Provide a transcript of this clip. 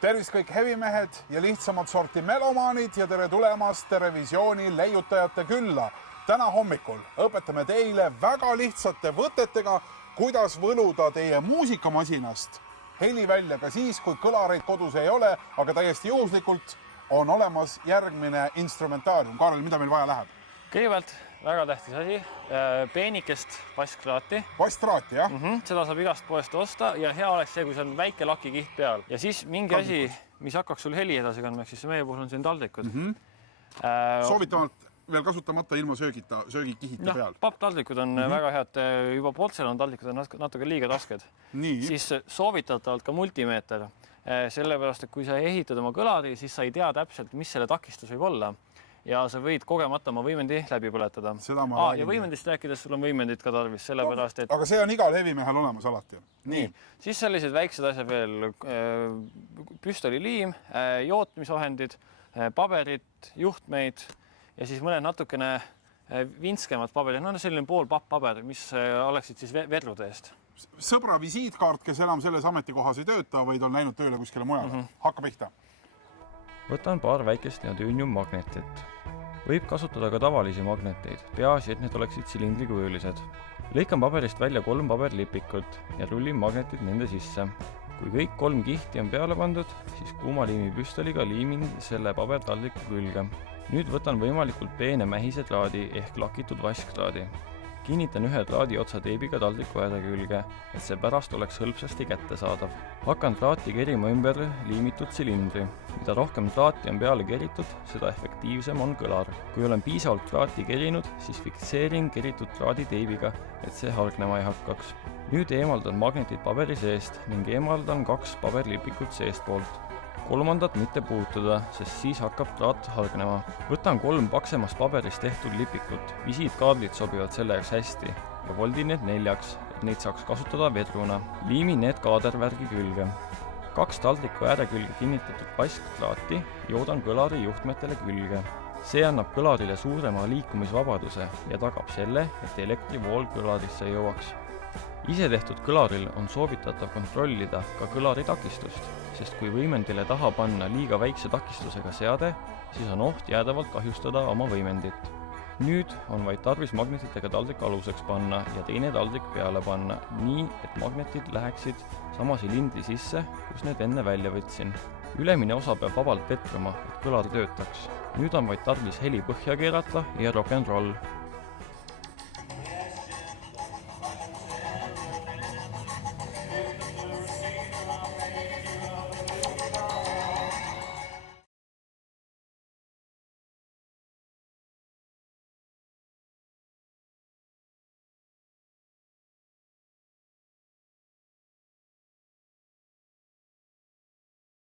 Tervist kõik hevimehed ja lihtsamad sorti melomaanid ja tere tulemast Terevisiooni leiutajate külla. Täna hommikul õpetame teile väga lihtsate võtetega, kuidas võluda teie muusikamasinast heli välja ka siis, kui kõlareid kodus ei ole, aga täiesti juhuslikult on olemas järgmine instrumentaarium. Kaarel, mida meil vaja läheb? Kõigepealt väga tähtis asi, peenikest basskraati. Basstraati, jah? Seda saab igast poest osta ja hea oleks see, kui see on väike lakikiht peal. Ja siis mingi asi, mis hakkaks sul heli edasi kandma, siis meie puhul on siin taldrikud. Soovitavalt veel kasutamata ilma söögikihita peal. Papptaldrikud on väga head, juba portselan taldrikud on natuke liiga rasked. Siis soovitatavalt ka multimeeter. Sellepärast, et kui sa ehitad oma kõlari, siis sa ei tea täpselt, mis selle takistus võib olla. Ja sa võid kogemata oma võimendi läbi põletada. Ja võimendist rääkides sul on võimendid ka tarvis, sellepärast, et... Aga see on igal hevimehel olemas alati. Nii. Siis sellised väiksed asjad veel, püstoliliim, jootmisvahendid, paberid, juhtmeid ja siis mõned natukene vinskemad paberid. No selline pool papppaber, mis oleksid siis vedrude eest. Sõbra visiitkaart, kes enam selles ametikohas ei tööta, vaid on läinud tööle kuskile mujale. Hakka pihta. Võtan paar väikest neodüüniummagnetit. Võib kasutada ka tavalisi magneteid, peaasi, et need oleksid silindrikujulised. Lõikan paberist välja 3 paberlipikut ja rullin magnetid nende sisse. Kui kõik 3 kihti on peale pandud, siis kuuma liimipüstoliga liimin selle pabertaldriku külge. Nüüd võtan võimalikult peene mähise traadi ehk lakitud vasktraadi. Kinnitan ühe traadi otsa teibiga taldriku ääre külge, et see pärast oleks hõlpsasti kättesaadav. Hakkan traati kerima ümber liimitud silindri. Mida rohkem traati on peale keritud, seda efektiivsem on kõlar. Kui olen piisavalt traati kerinud, siis fikseerin keritud traadi teibiga, et see hargnema ei hakkaks. Nüüd eemaldan magnetid paberi seest ning eemaldan 2 paberlipikut seestpoolt. Kolmandat mitte puutuda, sest siis hakkab traat hargnema. Võtan 3 paksemast paberist tehtud lipikut. Visiitkaardid sobivad selleks hästi ja voldin need 4, et neid saaks kasutada vedruna. Liimin need kaadervärgi külge. 2 taldriku ääre külge kinnitatud basktraati joodan kõlari juhtmetele külge. See annab kõlarile suurema liikumisvabaduse ja tagab selle, et elektrivool kõlarisse jõuaks. Ise tehtud kõlaril on soovitatav kontrollida ka kõlari takistust, sest kui võimendile taha panna liiga väikse takistusega seade, siis on oht jäädavalt kahjustada oma võimendit. Nüüd on vaid tarvis magnetitega taldrik aluseks panna ja teine taldrik peale panna, nii et magnetid läheksid sama silindri sisse, kus need enne välja võtsin. Ülemine osa peab vabalt vetruma, et kõlar töötaks. Nüüd on vaid tarvis heli põhja keerata ja rock and roll.